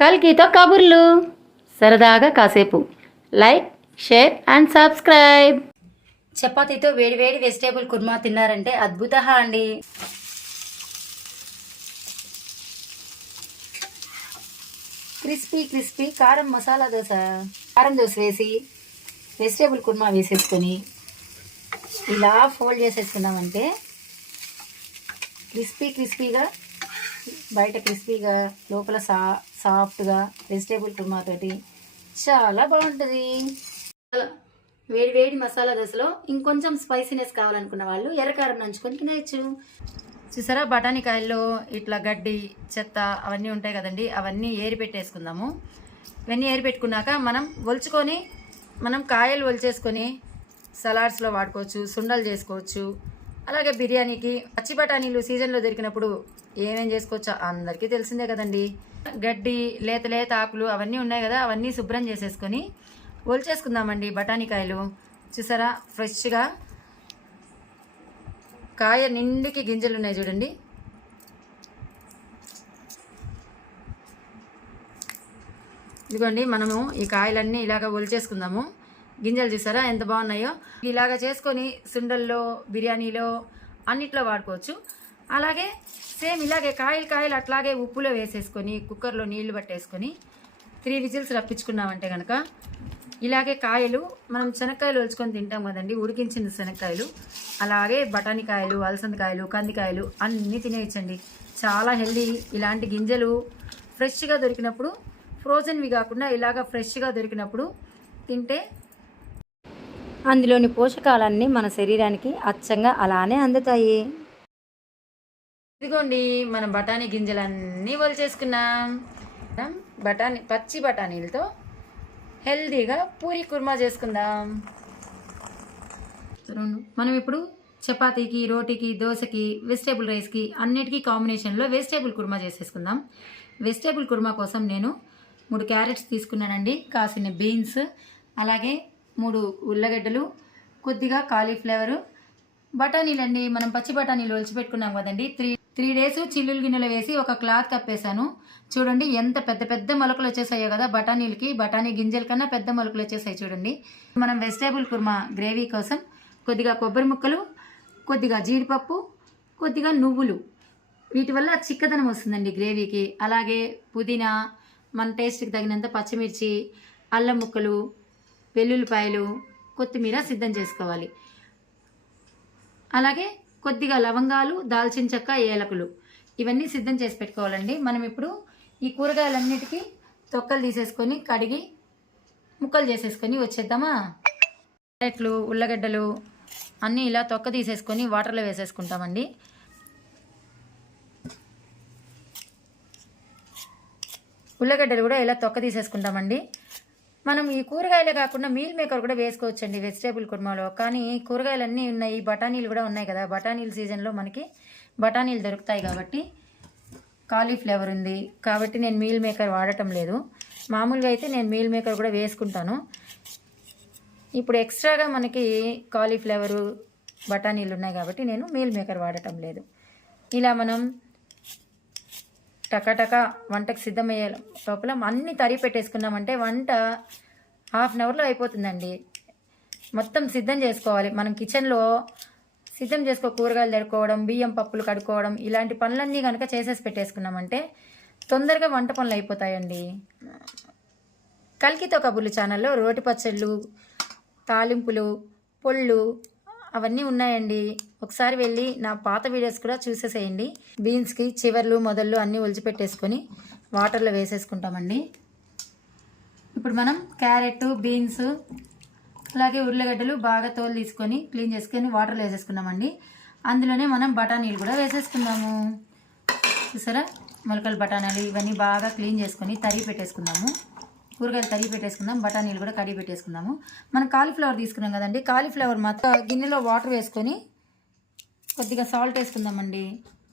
కల్కితో కబుర్లు సరదాగా కాసేపు. Like, share and subscribe. చపాతీతో వేడివేడి వెజిటేబుల్ కుర్మా తిన్నారంటే అద్భుత అండి. క్రిస్పీ క్రిస్పీ కారం మసాలా దోశ, కారం దోశ వేసి వెజిటేబుల్ కుర్మా వేసేసుకొని ఇలా ఫోల్డ్ చేసేసుకున్నామంటే క్రిస్పీగా బయట క్రిస్పీగా లోపల సాఫ్ట్గా వెజిటేబుల్ కుర్మా తోటి చాలా బాగుంటుంది. వేడి మసాలా దోశలో ఇంకొంచెం స్పైసీనెస్ కావాలనుకున్న వాళ్ళు ఎర్రకారం నంచుకొని తినేయచ్చు. చూసారా, బఠానీకాయల్లో ఇట్లా గడ్డి చెత్త అవన్నీ ఉంటాయి కదండి, అవన్నీ ఏరి పెట్టేసుకుందాము. ఇవన్నీ ఏరి పెట్టుకున్నాక మనం కాయలు ఒలిచేసుకొని సలాడ్స్లో వాడుకోవచ్చు, సుండలు చేసుకోవచ్చు. అలాగే బిర్యానీకి పచ్చి బఠానీలు సీజన్లో దొరికినప్పుడు ఏమేం చేసుకోవచ్చో అందరికీ తెలిసిందే కదండి. గడ్డి లేత ఆకులు అవన్నీ ఉన్నాయి కదా, అవన్నీ శుభ్రం చేసేసుకొని ఒలిచేసుకుందామండి. బఠానీకాయలు చూసారా, ఫ్రెష్గా కాయ నిండికి గింజలు ఉన్నాయి చూడండి. ఇదిగోండి, మనము ఈ కాయలన్నీ ఇలాగ ఒలిచేసుకుందాము. గింజలు చూసారా ఎంత బాగున్నాయో. ఇలాగ చేసుకొని సుండల్లో, బిర్యానీలో అన్నిట్లో వాడుకోవచ్చు. అలాగే సేమ్ ఇలాగే కాయలు అట్లాగే ఉప్పులో వేసేసుకొని కుక్కర్లో నీళ్లు పట్టేసుకొని 3 విజిల్స్ రప్పించుకున్నామంటే కనుక ఇలాగే కాయలు మనం శనక్కాయలు ఒలుచుకొని తింటాం కదండి, ఉడికించిన శనక్కాయలు, అలాగే బఠానీకాయలు, అలసందకాయలు, కందికాయలు అన్నీ తినేయచ్చండి. చాలా హెల్దీ. ఇలాంటి గింజలు ఫ్రెష్గా దొరికినప్పుడు, ఫ్రోజన్వి కాకుండా ఇలాగ ఫ్రెష్గా దొరికినప్పుడు తింటే అందులోని పోషకాలన్నీ మన శరీరానికి అచ్చంగా అలానే అందుతాయి. ఇదిగోండి, మనం బఠానీ గింజలన్నీ ఒలిచేసుకున్నాం. పచ్చి బఠానీలతో హెల్దీగా పూరి కుర్మా చేసుకుందాం. మనం ఇప్పుడు చపాతీకి, రోటీకి, దోశకి, వెజిటేబుల్ రైస్కి అన్నిటికీ కాంబినేషన్లో వెజిటేబుల్ కుర్మా చేసేసుకుందాం. వెజిటేబుల్ కుర్మా కోసం నేను 3 క్యారెట్స్ తీసుకున్నానండి, కాసిన బీన్స్, అలాగే 3 ఉల్లగడ్డలు, కొద్దిగా కాలీఫ్లవరు, బఠానీలండి. మనం పచ్చి బఠానీలు ఒలిచిపెట్టుకున్నాం కదండి, 3 డేస్ చిల్లులు గిన్నెలు వేసి ఒక క్లాత్ కప్పేశాను. చూడండి ఎంత పెద్ద మొలకలు వచ్చేసాయో కదా బఠానీలకి. బఠానీ గింజల కన్నా పెద్ద మొలకలు వచ్చేసాయి చూడండి. మనం వెజిటేబుల్ కుర్మా గ్రేవీ కోసం కొద్దిగా కొబ్బరి ముక్కలు, కొద్దిగా జీడిపప్పు, కొద్దిగా నువ్వులు, వీటి వల్ల చిక్కదనం వస్తుందండి గ్రేవీకి. అలాగే పుదీనా, మన టేస్ట్కి తగినంత పచ్చిమిర్చి, అల్లం ముక్కలు, వెల్లుల్లిపాయలు, కొత్తిమీర సిద్ధం చేసుకోవాలి. అలాగే కొద్దిగా లవంగాలు, దాల్చిన చెక్క, ఏలకులు ఇవన్నీ సిద్ధం చేసి పెట్టుకోవాలండి. మనం ఇప్పుడు ఈ కూరగాయలన్నిటికీ తొక్కలు తీసేసుకొని కడిగి ముక్కలు చేసేసుకొని వచ్చేద్దామా. క్యారెట్లు, ఉల్లగడ్డలు అన్నీ ఇలా తొక్క తీసేసుకొని వాటర్లో వేసేసుకుంటామండి. ఉల్లగడ్డలు కూడా ఇలా తొక్క తీసేసుకుంటామండి. మనం ఈ కూరగాయలే కాకుండా మీల్ మేకర్ కూడా వేసుకోవచ్చండి వెజిటేబుల్ కుర్మాలో. కానీ కూరగాయలన్నీ ఉన్నాయి, బఠానీలు కూడా ఉన్నాయి కదా, బఠానీల సీజన్లో మనకి బఠానీలు దొరుకుతాయి కాబట్టి, కాలీఫ్లవర్ ఉంది కాబట్టి నేను మీల్ మేకర్ వాడటం లేదు. మామూలుగా అయితే నేను మీల్ మేకర్ కూడా వేసుకుంటాను. ఇప్పుడు ఎక్స్ట్రాగా మనకి కాలీఫ్లవరు, బఠానీలు ఉన్నాయి కాబట్టి నేను మీల్ మేకర్ వాడటం లేదు. ఇలా మనం టకాటకా వంటకు సిద్ధమయ్యే లోపల అన్నీ తరిగి పెట్టేసుకున్నామంటే వంట ½ అన్ అవర్లో అయిపోతుందండి. మొత్తం సిద్ధం చేసుకోవాలి. మనం కిచెన్లో సిద్ధం కూరగాయలు తరుక్కోవడం, బియ్యం పప్పులు కడుక్కోవడం, ఇలాంటి పనులన్నీ కనుక చేసేసి పెట్టేసుకున్నామంటే తొందరగా వంట పనులు అయిపోతాయండి. కల్కితో కబుర్లు ఛానల్లో రోటి పచ్చళ్ళు, తాలింపులు, పొళ్ళు అవన్నీ ఉన్నాయండి. ఒకసారి వెళ్ళి నా పాత వీడియోస్ కూడా చూసేసేయండి. బీన్స్కి చివర్లు మొదళ్ళు అన్నీ ఒలిచిపెట్టేసుకొని వాటర్లో వేసేసుకుంటామండి. ఇప్పుడు మనం క్యారెట్, బీన్స్, అలాగే ఉర్లగడ్డలు బాగా తోలు తీసుకొని క్లీన్ చేసుకొని వాటర్లో వేసేసుకున్నామండి. అందులోనే మనం బఠానీలు కూడా వేసేసుకున్నాము. చూసారా, మొలకలు బఠానీలు ఇవన్నీ బాగా క్లీన్ చేసుకొని తరిగి పెట్టేసుకుందాము. కూరగాయలు తరిగి పెట్టేసుకుందాం, బఠానీలు కూడా కడిగి పెట్టేసుకుందాము. మనం కాలీఫ్లవర్ తీసుకున్నాం కదండి, కాలీఫ్లవర్ మాత్రం గిన్నెలో వాటర్ వేసుకొని కొద్దిగా సాల్ట్ వేసుకుందామండి.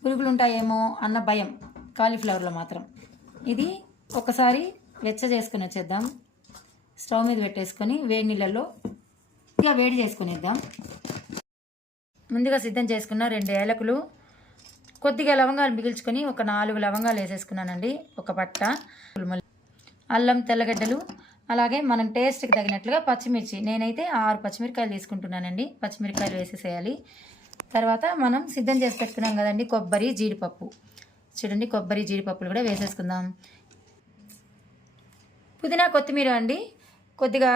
పురుగులు ఉంటాయేమో అన్న భయం కాలీఫ్లవర్లో మాత్రం. ఇది ఒకసారి వెచ్చ చేసుకుని వచ్చేద్దాం. స్టవ్ మీద పెట్టేసుకొని వేడి నీళ్ళల్లో వేడి చేసుకునేద్దాం. ముందుగా సిద్ధం చేసుకున్న 2 ఏలకులు, కొద్దిగా లవంగాలు మిగిల్చుకొని ఒక 4 లవంగాలు వేసేసుకున్నానండి. ఒక పట్ట, అల్లం, తెల్లగడ్డలు, అలాగే మనం టేస్ట్కి తగినట్లుగా పచ్చిమిర్చి. నేనైతే 6 పచ్చిమిరకాయలు తీసుకుంటున్నానండి. పచ్చిమిరకాయలు వేసేసేయాలి. తర్వాత మనం సిద్ధం చేసి పెట్టుకున్నాం కదండి కొబ్బరి, జీడిపప్పు. చూడండి, కొబ్బరి, జీడిపప్పులు కూడా వేసేసుకుందాం. పుదీనా, కొత్తిమీర అండి కొద్దిగా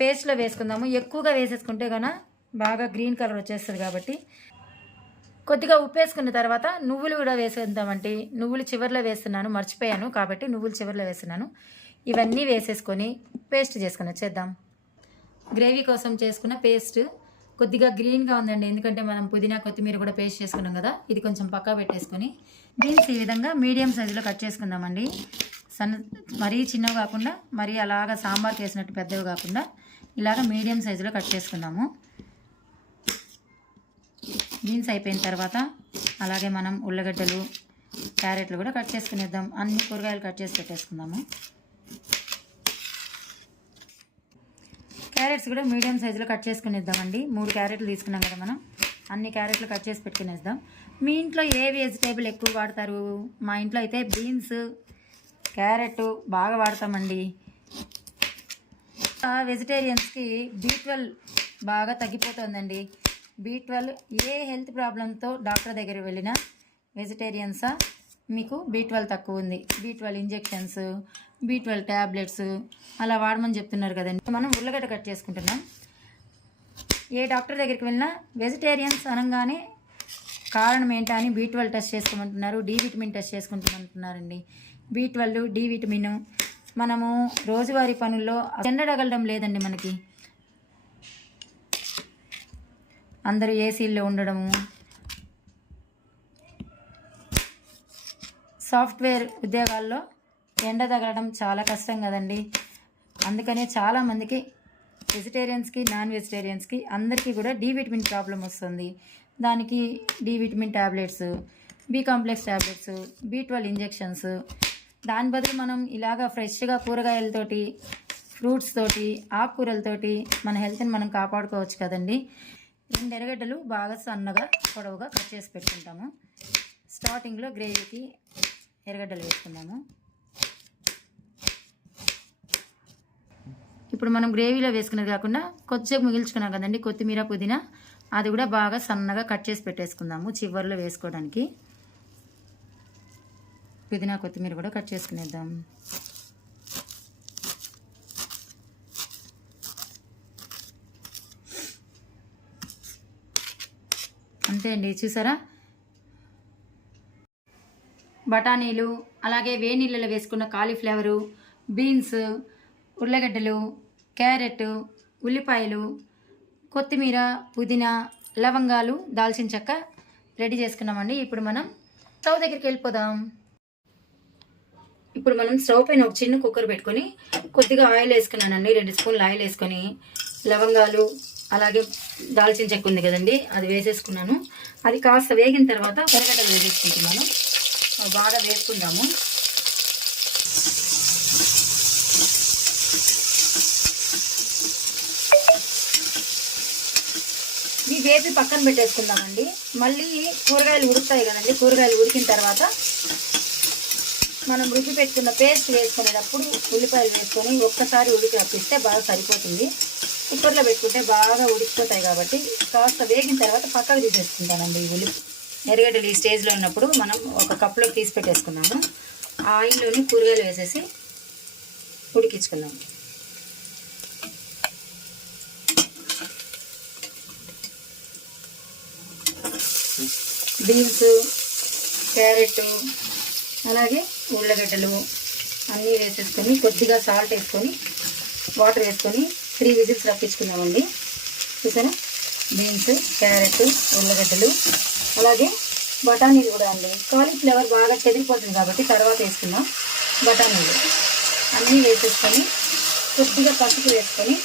పేస్ట్లో వేసుకుందాము. ఎక్కువగా వేసేసుకుంటే కనుక బాగా గ్రీన్ కలర్ వచ్చేస్తుంది కాబట్టి. కొద్దిగా ఉప్పు వేసుకున్న తర్వాత నువ్వులు కూడా వేసేద్దామండి. నువ్వులు చివరిలో వేస్తున్నాను, మర్చిపోయాను కాబట్టి నువ్వులు చివరిలో వేస్తున్నాను. ఇవన్నీ వేసేసుకొని పేస్ట్ చేసుకొని వచ్చేద్దాం. గ్రేవీ కోసం చేసుకున్న పేస్ట్ కొద్దిగా గ్రీన్గా ఉందండి, ఎందుకంటే మనం పుదీనా, కొత్తిమీర కూడా పేస్ట్ చేసుకున్నాం కదా. ఇది కొంచెం పక్కా పెట్టేసుకొని బీన్స్ ఈ విధంగా మీడియం సైజులో కట్ చేసుకుందామండి. మరీ చిన్నవి కాకుండా, మరీ అలాగా సాంబార్కి వేసినట్టు పెద్దవి కాకుండా, ఇలాగ మీడియం సైజులో కట్ చేసుకుందాము. బీన్స్ అయిపోయిన తర్వాత అలాగే మనం ఉల్లగడ్డలు, క్యారెట్లు కూడా కట్ చేసుకునేద్దాం. అన్ని కూరగాయలు కట్ చేసి పెట్టేసుకుందాము. క్యారెట్స్ కూడా మీడియం సైజులో కట్ చేసుకునేద్దామండి. 3 క్యారెట్లు తీసుకున్నాం కదా మనం, అన్ని క్యారెట్లు కట్ చేసి పెట్టుకునేద్దాం. మీ ఇంట్లో ఏ వెజిటేబుల్ ఎక్కువ వాడతారు? మా ఇంట్లో అయితే బీన్స్, క్యారెట్ బాగా వాడతామండి. వెజిటేరియన్స్కి B12 బాగా తగ్గిపోతుందండి. B12 ఏ హెల్త్ ప్రాబ్లంతో డాక్టర్ దగ్గర వెళ్ళినా వెజిటేరియన్సా మీకు B12 తక్కువ ఉంది, B12 ఇంజెక్షన్స్, B12 ట్యాబ్లెట్స్ అలా వాడమని చెప్తున్నారు కదండి. మనం ఉల్లగడ్డ కట్ చేసుకుంటున్నాం. ఏ డాక్టర్ దగ్గరికి వెళ్ళినా వెజిటేరియన్స్ అనగానే కారణం ఏంటా అని B12 టెస్ట్ చేసుకోమంటున్నారు, D విటమిన్ టెస్ట్ చేసుకుంటున్నారండి. B12, D విటమిన్ మనము రోజువారీ పనుల్లో చెందడగలడం లేదండి. మనకి అందరూ ఏసీల్లో ఉండడము, సాఫ్ట్వేర్ ఉద్యోగాల్లో ఎండ తగలడం చాలా కష్టం కదండి. అందుకనే చాలామందికి వెజిటేరియన్స్కి, నాన్ వెజిటేరియన్స్కి అందరికీ కూడా D విటమిన్ ప్రాబ్లం వస్తుంది. దానికి D vitamin tablets, B complex tablets, B12 injections. దాని బదులు మనం ఇలాగా ఫ్రెష్గా కూరగాయలతోటి, ఫ్రూట్స్ తోటి, ఆకుకూరలతోటి మన హెల్త్ని మనం కాపాడుకోవచ్చు కదండి. 2 ఎర్రగడ్డలు బాగా సన్నగా పొడవుగా కట్ చేసి పెట్టుకుంటాము. స్టార్టింగ్లో గ్రేవీకి ఎర్రగడ్డలు వేసుకున్నాము. ఇప్పుడు మనం గ్రేవీలో వేసుకునేది కాకుండా కొంచెం మిగిల్చుకున్నాం కదండి కొత్తిమీర, పుదీనా, అది కూడా బాగా సన్నగా కట్ చేసి పెట్టేసుకుందాము చివర్లో వేసుకోవడానికి. పుదీనా, కొత్తిమీర కూడా కట్ చేసుకునేద్దాం. అంతే అండి, చూసారా? బఠానీలు, అలాగే వేడి నీళ్ళలో వేసుకున్న కాలీఫ్లవరు, బీన్స్, ఉల్లగడ్డలు, క్యారెట్, ఉల్లిపాయలు, కొత్తిమీర, పుదీనా, లవంగాలు, దాల్చిన చెక్క రెడీ చేసుకున్నామండి. ఇప్పుడు మనం స్టవ్ దగ్గరికి వెళ్ళిపోదాం. ఇప్పుడు మనం స్టవ్ పైన ఒక చిన్న కుక్కర్ పెట్టుకొని కొద్దిగా ఆయిల్ వేసుకున్నానండి. 2 స్పూన్లు ఆయిల్ వేసుకొని లవంగాలు, అలాగే దాల్చిన చెక్క ఉంది కదండి, అది వేసేసుకున్నాను. అది కాస్త వేగిన తర్వాత ఎర్రగడ్డలు వేసేసుకుంటున్నాను. బాగా వేసుకుందాము. ఈ వేపి పక్కన పెట్టేసుకుందామండి. మళ్ళీ కూరగాయలు ఉడుకుతాయి కదండి, కూరగాయలు ఉడికిన తర్వాత మనం రుచి పెట్టుకున్న పేస్ట్ వేసుకునేటప్పుడు ఉల్లిపాయలు వేసుకొని ఒక్కసారి ఉడికి రప్పిస్తే బాగా సరిపోతుంది. కుక్కర్లో పెట్టుకుంటే బాగా ఉడికిపోతాయి కాబట్టి కాస్త వేగిన తర్వాత పక్కకు తీసేసుకుంటానండి. ఈ ఎర్రగడ్డలు ఈ స్టేజ్లో ఉన్నప్పుడు మనం ఒక కప్లోకి తీసి పెట్టేసుకున్నాము. ఆ ఆయిల్లోని కూరగాయలు వేసేసి ఉడికించుకుందాం. బీన్స్, క్యారెట్, అలాగే ఉల్లగడ్డలు అన్నీ వేసేసుకొని కొద్దిగా సాల్ట్ వేసుకొని వాటర్ వేసుకొని 3 విజిల్స్ రప్పించుకుందామండి. చూసారా? బీన్స్, క్యారెట్, ఉల్లగడ్డలు, అలాగే బఠానీలు కూడా అండి. కాలీఫ్లవర్ బాగా చెదిరిపోతుంది కాబట్టి తర్వాత వేసుకుందాం. బఠానీలు అన్నీ వేసేసుకొని కొద్దిగా పసుపు వేసుకొని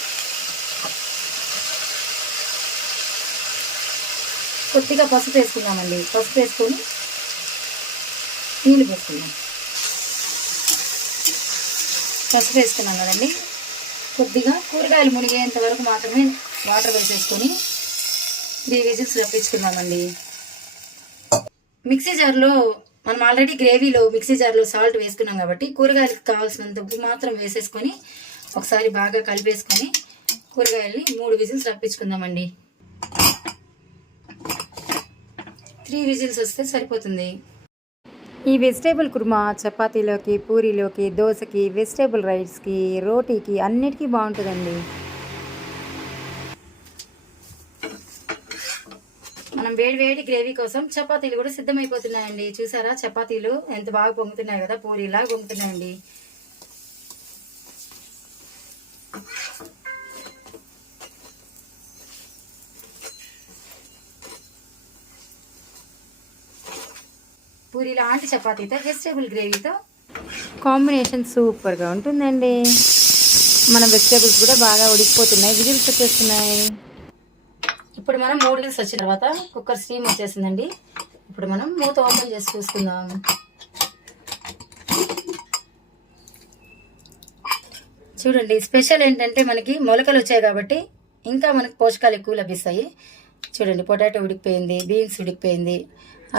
కొద్దిగా పసుపు వేసుకుందామండి. పసుపు వేసుకొని నీళ్ళు పోసుకుందాం. పసుపు వేసుకున్నాం కదండి. కొద్దిగా కూరగాయలు మునిగేంత వరకు మాత్రమే వాటర్ వేసేసుకొని 3 విజిల్స్ రప్పించుకుందామండి. మిక్సీ జార్లో మనం ఆల్రెడీ గ్రేవీలో మిక్సీ జార్లో సాల్ట్ వేసుకున్నాం కాబట్టి కూరగాయలకు కావాల్సినంత ఉప్పు మాత్రం వేసేసుకొని ఒకసారి బాగా కలిపేసుకొని కూరగాయల్ని 3 విజిల్స్ రప్పించుకుందామండి. 3 విజిల్స్ వస్తే సరిపోతుంది. ఈ వెజిటేబుల్ కుర్మా చపాతీలోకి, పూరీలోకి, దోశకి, వెజిటేబుల్ రైస్కి, రోటీకి అన్నిటికీ బాగుంటుందండి. మనం వేడి గ్రేవీ కోసం చపాతీలు కూడా సిద్ధమైపోతున్నాయండి. చూసారా చపాతీలు ఎంత బాగా పొంగుతున్నాయి కదా, పూరీలాగా పొంగుతున్నాయండి. పూరి లాంటి చపాతీతో వెజిటేబుల్ గ్రేవీతో కాంబినేషన్ సూపర్గా ఉంటుందండి. మన వెజిటేబుల్స్ కూడా బాగా ఉడికిపోతున్నాయి, విజిల్స్ వచ్చేస్తున్నాయి. ఇప్పుడు మనం 3 విజిల్స్ వచ్చిన తర్వాత కుక్కర్ స్టీమ్ వచ్చేసిందండి. ఇప్పుడు మనం మూత ఓపెన్ చేసి చూసుకుందాం. చూడండి, స్పెషల్ ఏంటంటే మనకి మొలకలు వచ్చాయి కాబట్టి ఇంకా మనకి పోషకాలు ఎక్కువ లభిస్తాయి. చూడండి, పొటాటో ఉడికిపోయింది, బీన్స్ ఉడికిపోయింది,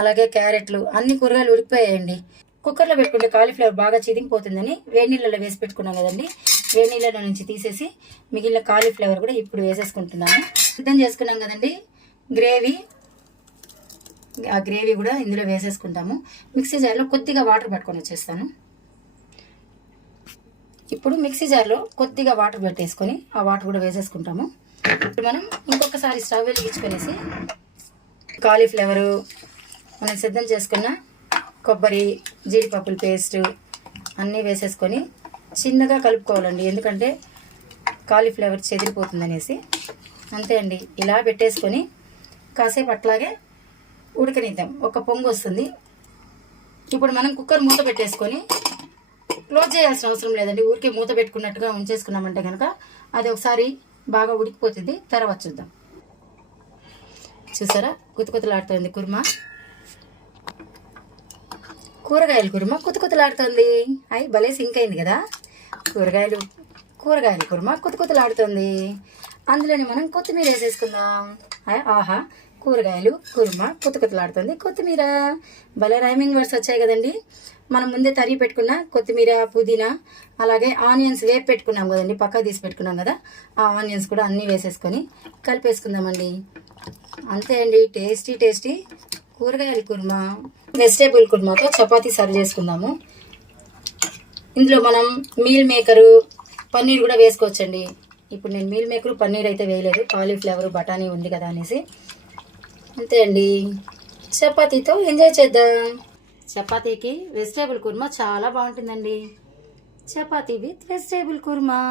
అలాగే క్యారెట్లు, అన్ని కూరగాయలు ఉడికిపోయాయండి. కుక్కర్లో పెట్టుకుంటే కాలీఫ్లవర్ బాగా చిదిగిపోతుందని వేడి నీళ్ళలో వేసి పెట్టుకున్నాం కదండి. వేడి నీళ్ళలో నుంచి తీసేసి మిగిలిన కాలీఫ్లవర్ కూడా ఇప్పుడు వేసేసుకుంటున్నాము. సిద్ధం చేసుకున్నాం కదండి గ్రేవీ, ఆ గ్రేవీ కూడా ఇందులో వేసేసుకుంటాము. మిక్సీ జార్లో కొద్దిగా వాటర్ పట్టుకొని వచ్చేస్తాను. ఇప్పుడు మిక్సీ జార్లో కొద్దిగా వాటర్ పెట్టేసుకొని ఆ వాటర్ కూడా వేసేసుకుంటాము. ఇప్పుడు మనం ఇంకొకసారి స్టవ్ వెలిగించుకొనేసి కాలీఫ్లవరు, మనం సిద్ధం చేసుకున్న కొబ్బరి, జీడిపప్పుల పేస్ట్ అన్నీ వేసేసుకొని చిన్నగా కలుపుకోవాలండి. ఎందుకంటే కాలీఫ్లవర్ చెదిరిపోతుంది అనేసి. అంతే అండి, ఇలా పెట్టేసుకొని కాసేపు అట్లాగే ఉడకనిద్దాం. ఒక పొంగు వస్తుంది. ఇప్పుడు మనం కుక్కర్ మూత పెట్టేసుకొని క్లోజ్ చేయాల్సిన అవసరం లేదండి. ఊరికే మూత పెట్టుకున్నట్టుగా ఉంచేసుకున్నామంటే కనుక అది ఒకసారి బాగా ఉడికిపోతుంది. తర్వాత చూద్దాం. చూసారా, కుతకుతలాడుతుంది కుర్మా. కూరగాయల కుర్మా కుతకుతలాడుతుంది. అయి భలే సింక్ అయింది కదా. కూరగాయల కుర్మా కుతకుతలాడుతుంది. అందులోనే మనం కొత్తిమీర వేసేసుకుందాం. ఆహా, కూరగాయలు కుర్మా కుతకుతలాడుతుంది. కొత్తిమీర, భలే రైమింగ్ వర్డ్స్ వచ్చాయి కదండి. మనం ముందే తరిగి పెట్టుకున్న కొత్తిమీర, పుదీనా, అలాగే ఆనియన్స్ వేపు పెట్టుకున్నాం కదండి, పక్క తీసి పెట్టుకున్నాం కదా. ఆ ఆనియన్స్ కూడా అన్నీ వేసేసుకొని కలిపేసుకుందామండి. అంతే అండి, టేస్టీ కూరగాయల కుర్మా, వెజిటేబుల్ కుర్మాతో చపాతీ సర్వ్ చేసుకుందాము. ఇందులో మనం మీల్ మేకరు, పన్నీర్ కూడా వేసుకోవచ్చండి. ఇప్పుడు నేను మీల్ మేకరు, పన్నీర్ అయితే వేయలేదు, కాలీఫ్లవర్, బఠానీ ఉంది కదా అనేసి. అంతే అండి, చపాతీతో ఎంజాయ్ చేద్దాం. చపాతీకి వెజిటేబుల్ కుర్మా చాలా బాగుంటుందండి. Chapati with vegetable kurma.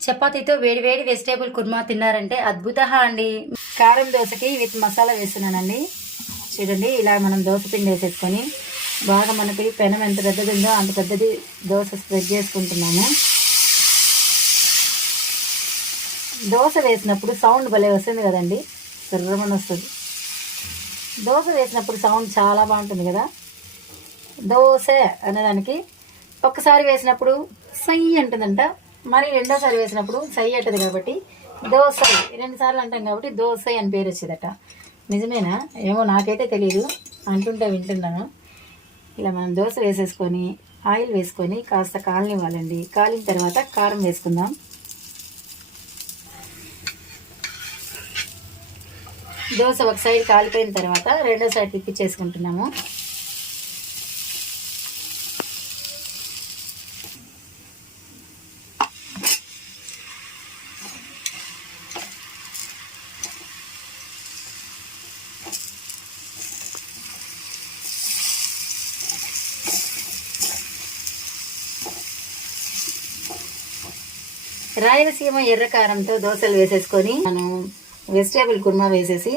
చపాతీతో వేడి వెజిటేబుల్ కుర్మా తిన్నారంటే అద్భుత అండి. కారం దోశకి విత్ మసాలా వేస్తున్నానండి. చూడండి, ఇలా మనం దోశ పిండి వేసేసుకొని బాగా మనకి పెనం ఎంత పెద్దది ఉందో అంత పెద్దది దోశ స్ప్రెడ్ చేసుకుంటున్నాము. దోశ వేసినప్పుడు సౌండ్ భలే వస్తుంది కదండి, సుర్రమని వస్తుంది. దోశ వేసినప్పుడు సౌండ్ చాలా బాగుంటుంది కదా. దోశ అనేదానికి ఒక్కసారి వేసినప్పుడు సై అంటుందంట, మరి రెండోసారి వేసినప్పుడు సై అంటుంది. కాబట్టి దోశ 2 సార్లు అంటాం కాబట్టి దోశ అని పేరు వచ్చేదట. నిజమేనా ఏమో, నాకైతే తెలియదు, అంటుంటే వింటున్నాను. ఇలా మనం దోశ వేసేసుకొని ఆయిల్ వేసుకొని కాస్త కాలనివ్వాలండి. కాలిన తర్వాత కారం వేసుకుందాం. దోశ ఒక సైడ్ కాలిపోయిన తర్వాత రెండో సైడ్ తిప్పించేసుకుంటున్నాము. రాయలసీమ ఎర్రకారంతో దోశలు వేసేసుకొని మనం వెజిటేబుల్ కుర్మా వేసేసి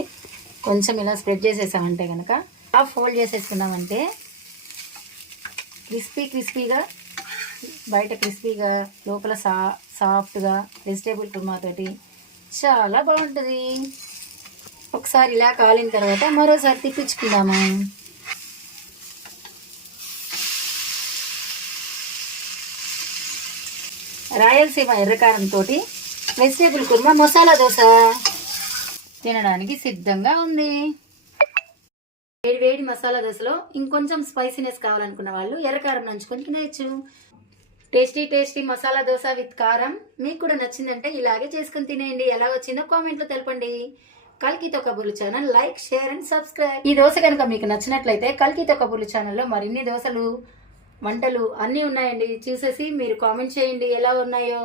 కొంచెం ఇలా స్ప్రెడ్ చేసేసామంటే కనుక హాఫ్ ఫోల్డ్ చేసేసుకున్నామంటే క్రిస్పీగా, బయట క్రిస్పీగా, లోపల సాఫ్ట్గా వెజిటేబుల్ కుర్మాతోటి చాలా బాగుంటుంది. ఒకసారి ఇలా కాలిన తర్వాత మరోసారి తిప్పించుకుందాము. రాయలసీమ ఎర్రకారంతో వెజిటేబుల్ కుర్మా మసాలా దోశ తినడానికి సిద్ధంగా ఉంది. వేడి వేడి మసాలా దోశలో ఇంకొంచెం స్పైసీనెస్ కావాలనుకున్న వాళ్ళు ఎర్రకారం నంచుకొని తినేయచ్చు. Tasty tasty masala dosa with కారం మీకు కూడా నచ్చిందంటే ఇలాగే చేసుకుని తినేయండి. ఎలా వచ్చిందో కామెంట్లో తెలపండి. కల్కితో కబుర్లు channel like, share and subscribe. ఈ దోశ కనుక మీకు నచ్చినట్లయితే కల్కితో కబుర్లు ఛానల్లో మరిన్ని దోశలు, వంటలు అన్నీ ఉన్నాయండి. చూసేసి మీరు కామెంట్ చేయండి ఎలా ఉన్నాయో.